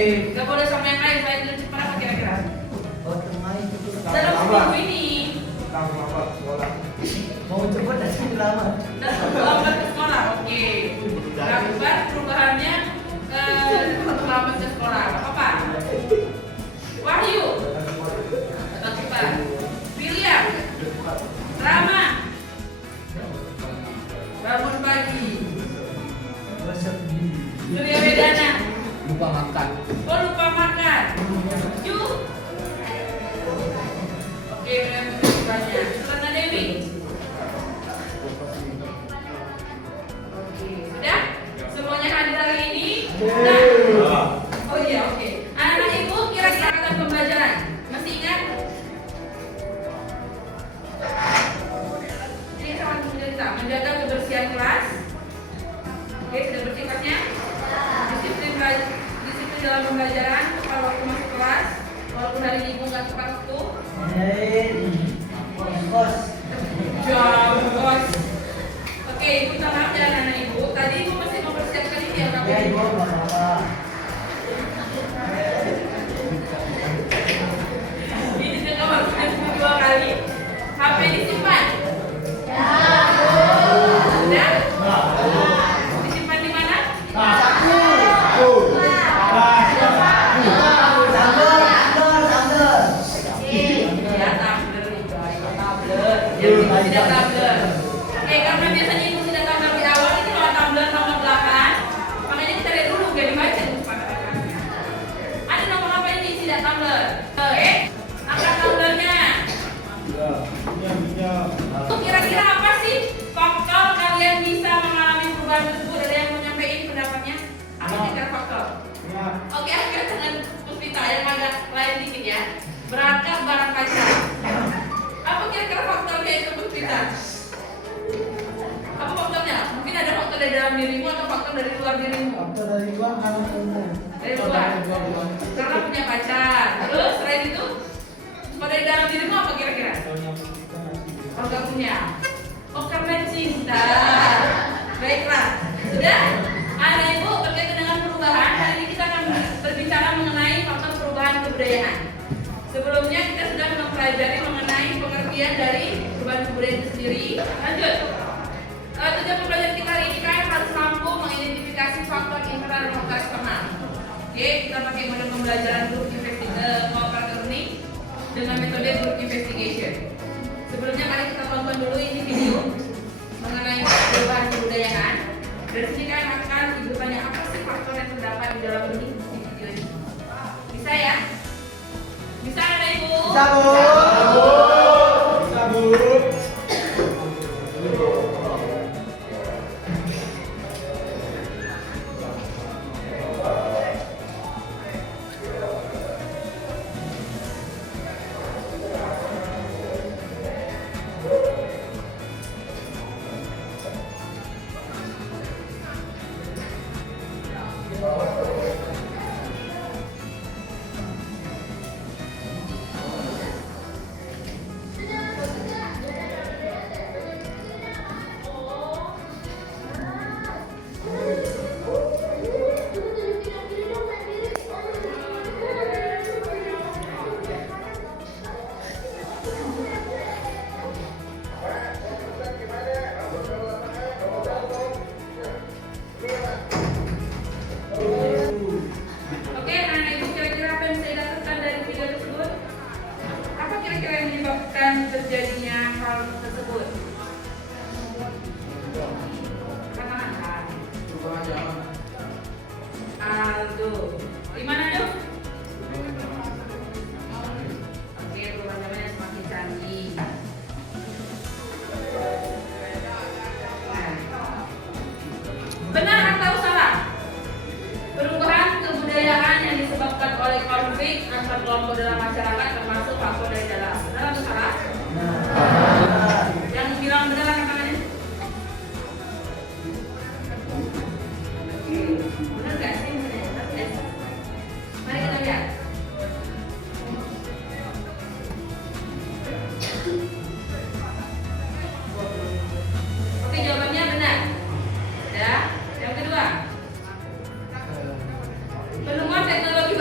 Gak boleh sama yang lain, selain itu cuma apa kira-kira? Dalam Lama. seminggu ini Lama sekolah. Mau cepet dan lama. lambat ke sekolah, oke. Lakukan perubahannya lambat ke sekolah, apa? Wahyu, lakukan. William, Rama, bangun pagi. Surya Wedana, Lupa makan. oh lupa makan. Ju, oke, banyak. Selana Dewi, oke, sudah? Semuanya hadir hari ini? Nah, oh iya, oke. Anak-anak ibu kira-kira kata pembelajaran masih ingat? Ini sama cerita menjaga kebersihan kelas. Oke, sudah bersifat disiplin dalam pembelajaran kalau waktu masuk kelas, walaupun hari ibu nggak tepat waktu. Bos. Jam kos. Oke, ibu minta maaf ya anak ibu. Tadi ibu masih mempersiapkan ini ya Ya, kamu. Ibu, apa? Ini juga waktunya 2 kali. HP disimpan. Sudah? Disimpan di mana? Ya, tablet. Yang tidak tablet. Oke, karena biasanya ibu tidak tablet di awal, ini kalau tablet nomor 8. Makanya kita lihat dulu, biar dibaca dulu pada kakaknya. Ada nomor apa ini tidak tablet? Angkat tabletnya. Kira-kira apa sih faktor kalian bisa mengalami perubahan tersebut? Ada yang mau nyampein pendapatnya? Apa kira-kira faktor? Oke, angkat tangan Puspita yang agak lain dikit ya. Berangkat barang kaca. Apa kira-kira faktornya itu Puspita? Apa faktornya? Mungkin ada faktor dari dalam dirimu atau faktor dari luar dirimu? Dari luar. Karena punya pacar. Terus selain itu, kalau dari dalam dirimu apa kira-kira? Kalau nggak punya. Oh, karena cinta. Baiklah. Sudah? Anak ibu berkaitan dengan perubahan. Hari ini kita akan berbicara mengenai faktor perubahan kebudayaan. Sebelumnya kita sudah mempelajari mengenai pengertian dari perubahan kebudayaan itu sendiri. Lanjut. Tujuan pembelajaran kita hari ini kan harus mampu mengidentifikasi faktor internal dan faktor eksternal. Oke, kita pakai model pembelajaran group cooperative learning dengan metode group investigation. Sebelumnya mari kita tonton dulu ini video mengenai perubahan kebudayaan. Dari sini kan akan ibu tanya apa sih faktor yang terdapat di dalam ini di video ini. Bisa ya? Bisa ada ibu? Bisa, Bu. Oke, anak ibu kira-kira apa yang bisa didapatkan dari video tersebut? Apa kira-kira yang menyebabkan terjadinya hal tersebut? Katakan. Aldo. Di mana dong? Oke, perubahan zamannya semakin canggih. Benar atau salah? Perubahan kebudayaan yang disebabkan oleh konflik antar kelompok dalam masyarakat termasuk faktor dari dalam. Benar atau salah? Yang bilang benar angkat tangannya. Benar nggak sih? Benar nggak sih? Mari kita lihat. Oke, jawabannya benar. Ya. Yang kedua, penemuan teknologi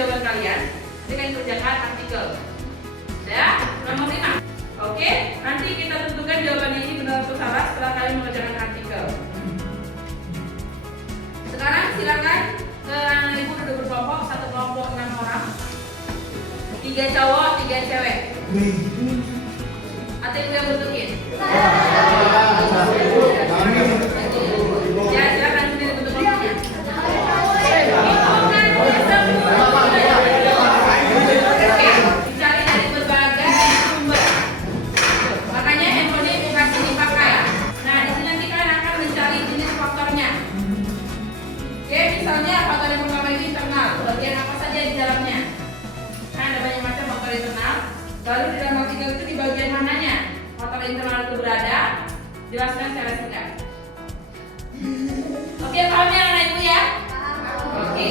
jawaban kalian. Nanti kalian kerjakan artikel. Ya, nomor 5. Oke, nanti kita tentukan jawaban ini benar atau salah setelah kalian mengerjakan artikel. Sekarang silakan anak ibu duduk berkelompok, satu kelompok 6 orang, 3 cowok, 3 cewek. Atau ibu yang bentukin? Ya, silakan sendiri bentuk kelompoknya. Dicari dari berbagai sumber. Makanya handphone ini bukan dipakai. Nah, di sini nanti kalian akan mencari jenis faktornya. Oke, misalnya faktor yang pertama itu internal. Bagian apa saja di dalamnya? Nah, ada banyak macam faktor internal. Lalu di dalam artikel itu di bagian mananya faktor internal itu berada? Jelaskan secara singkat. Oke, paham ya anak ibu ya? Oke.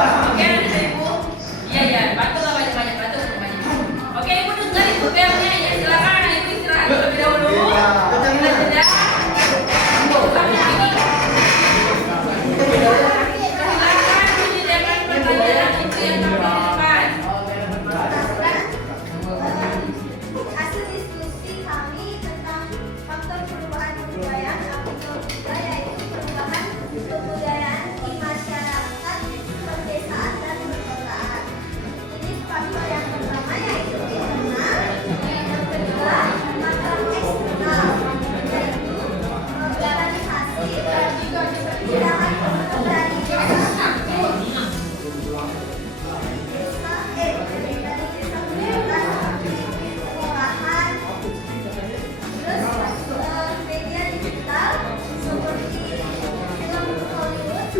Oke, anak ibu. Iya ya, bantu lah banyak-banyak bantu banyak. Oke, ibu dengar ibu belnya ya. Silakan anak ibu istirahat terlebih dahulu. Kita jeda. Sampai sini. Silakan menyediakan pertanyaan untuk yang terdepan. Hasil diskusi kami tentang faktor perubahan kebudayaan artikel 3 yaitu perubahan kebudayaan di masyarakat pedesaan dan perkotaan. Ini faktor yang pertama yaitu internal, yang kedua faktor eksternal yaitu organisasi perpindahan penduduk dari desa sekolahan, terus media digital seperti film Hollywood,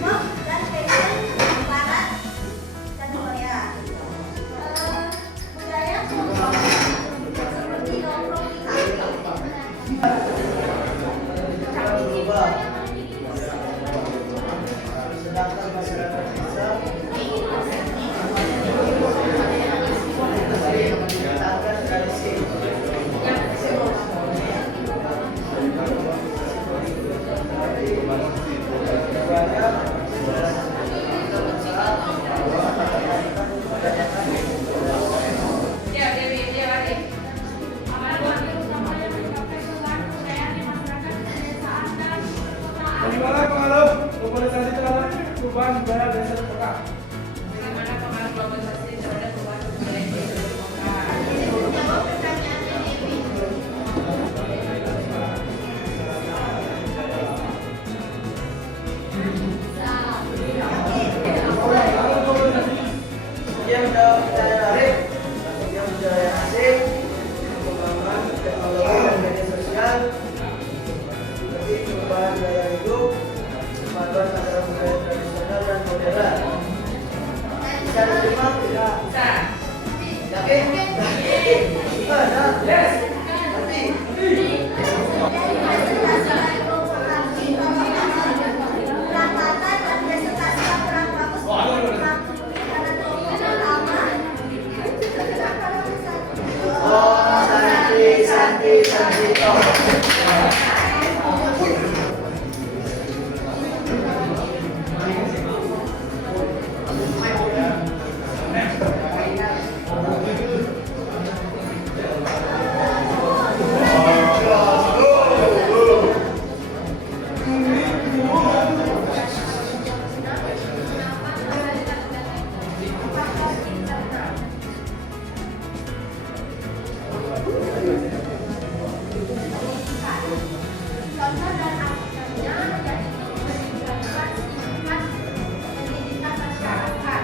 pop, dan fashion barat dan Korea. Budaya kelompok seperti nongkrong di kafe. Sedangkan masyarakat desa menciptakan tradisi Ya, Dewi, dia lagi. Bagaimana pengaruh globalisasi terhadap perubahan budaya desa dan kota? Bagaimana pengaruh globalisasi terhadap perubahan budaya di kota? Jawab pertanyaannya ini. yang dalam budaya daring, yang budaya asing, pengembangan teknologi dan media sosial, seperti perubahan gaya hidup, kemajuan antara budaya tradisional dan modern. Oke? Yes. Nanti. Oh, Santi. Contoh dan aplikasinya yaitu menjelaskan singkat pendidikan masyarakat.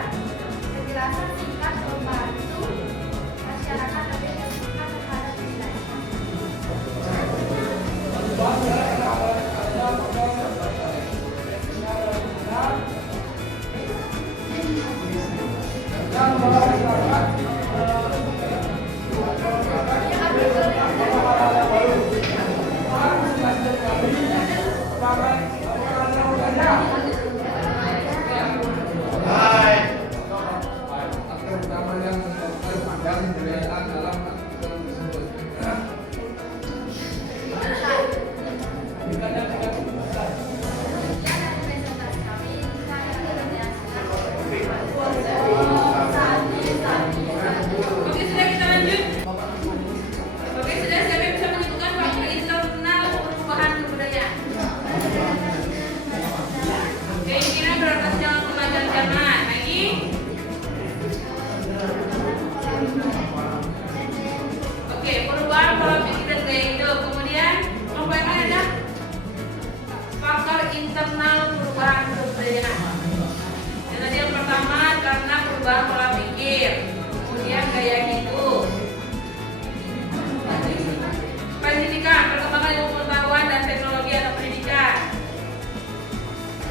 Penjelasan singkat membantu masyarakat lebih terbuka terhadap nilai. Oke, sudah kita lanjut. Oke, sudah siapa yang bisa menyebutkan faktor internal perubahan kebudayaan? Keinginan beratas dalam kemajuan zaman. Lagi? Oke, perubahan pola pikir dan gaya hidup. Kemudian, apa yang ada? Faktor internal perubahan kebudayaan. Yang tadi yang pertama karena perubahan pola pikir. Kemudian gaya hidup, pendidikan, perkembangan ilmu pengetahuan dan teknologi atau pendidikan.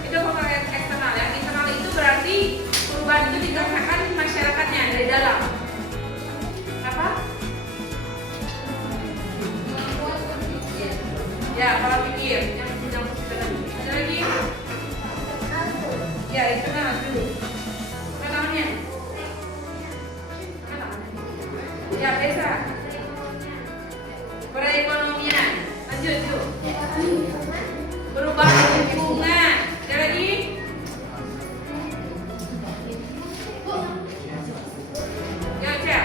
Itu faktor eksternal. Yang internal itu berarti perubahan itu dikarenakan masyarakatnya dari dalam. Apa? Ya, pola pikir. Yang ada lagi? Ya, internal dulu. Pertamanya. Ya, biasa. Perekonomian. Lanjut yuk. Perubahan lingkungan. Ada lagi? Ya, Cel.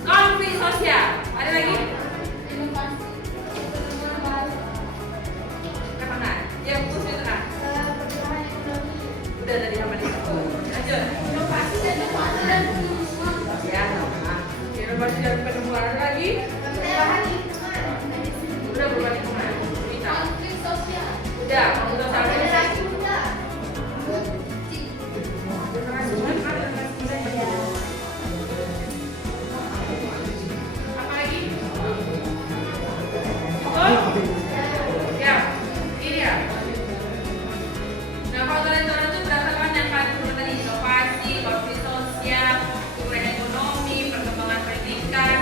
Konflik sosial. Ada lagi? Ke tengah. Yang khusus di tengah. Udah tadi sama dia. Lanjut. Inovasi dan perubahan. Ya. Inovasi dan penemuan lagi. Perubahan lingkungan. Udah berubah lingkungan. Bisa. Konflik sosial. Udah, kamu udah sampai. Generasi muda. Apa lagi? Oh, ya, ini ya. Nah, faktor internal itu berdasarkan yang kalian sebut tadi, inovasi, konflik sosial, ukuran ekonomi, perkembangan pendidikan,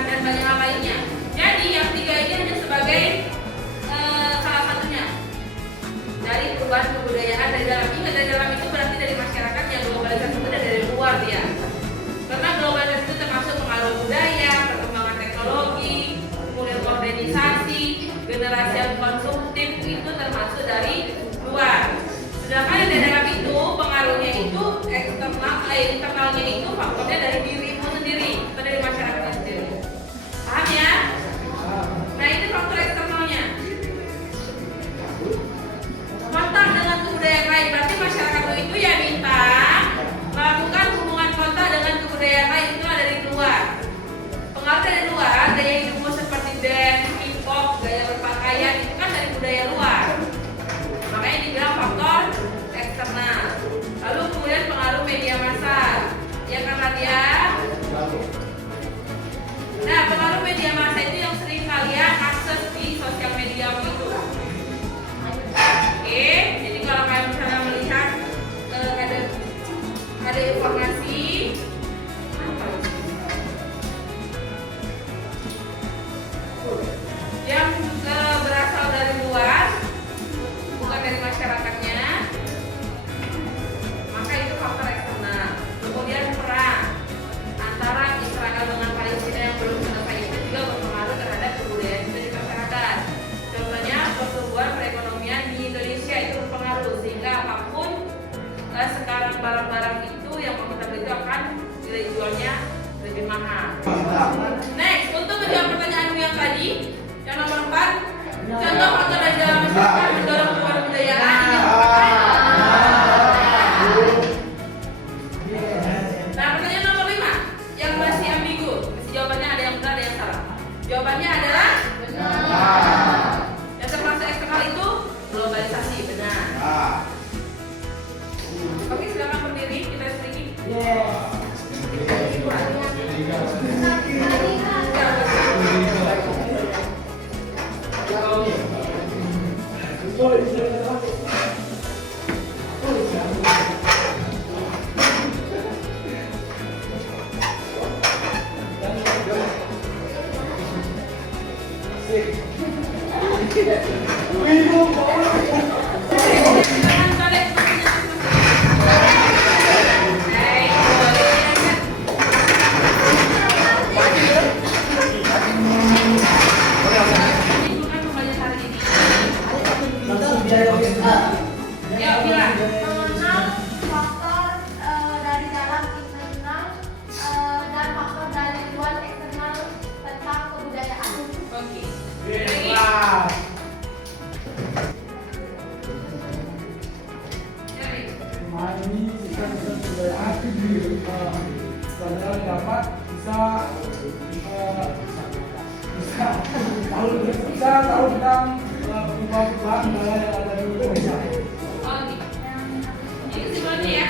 barang-barang itu yang mau kita beli itu akan nilai jualnya lebih mahal. Next, untuk menjawab pertanyaanmu yang tadi, yang nomor 4, contoh faktor dari dalam masyarakat mendorong perubahan kebudayaan ini merupakan. Nah, pertanyaan nomor 5 yang masih ambigu, masih jawabannya ada yang benar, ada yang salah. Jawabannya adalah benar. Yang termasuk eksternal itu globalisasi, benar. Oke, silakan berdiri, kita sedikit. Silakan balik ya, bilang. Mengenal faktor dari dalam internal dan faktor dari luar eksternal tentang kebudayaan. Oke. Ini sisa-sisa kebudayaan pelajaran yang dapat bisa tahu tentang perubahan budaya yang ada di Indonesia. Oke. Ini kesimpulannya ya.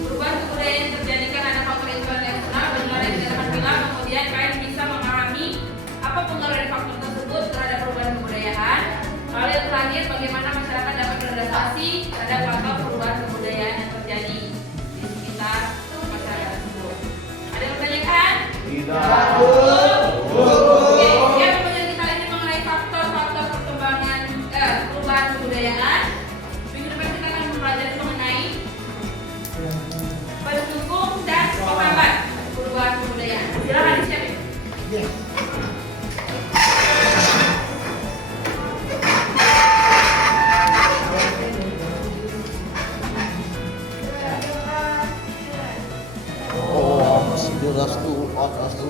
Perubahan kebudayaan yang terjadi karena ada faktor internal dan eksternal, benar yang kita akan bilang. Kemudian kalian bisa memahami apa pengaruh dari faktor tersebut terhadap perubahan kebudayaan. Lalu yang terakhir, bagaimana masyarakat dapat beradaptasi terhadap faktor perubahan kebudayaan yang terjadi di sekitar masyarakat tersebut. Ada yang bertanyakan? Oke, yang pembelajaran kita ini mengenai faktor-faktor perkembangan perubahan kebudayaan. Minggu depan kita akan mempelajari mengenai pendukung dan penghambat perubahan kebudayaan. Silakan disiapin. Astu,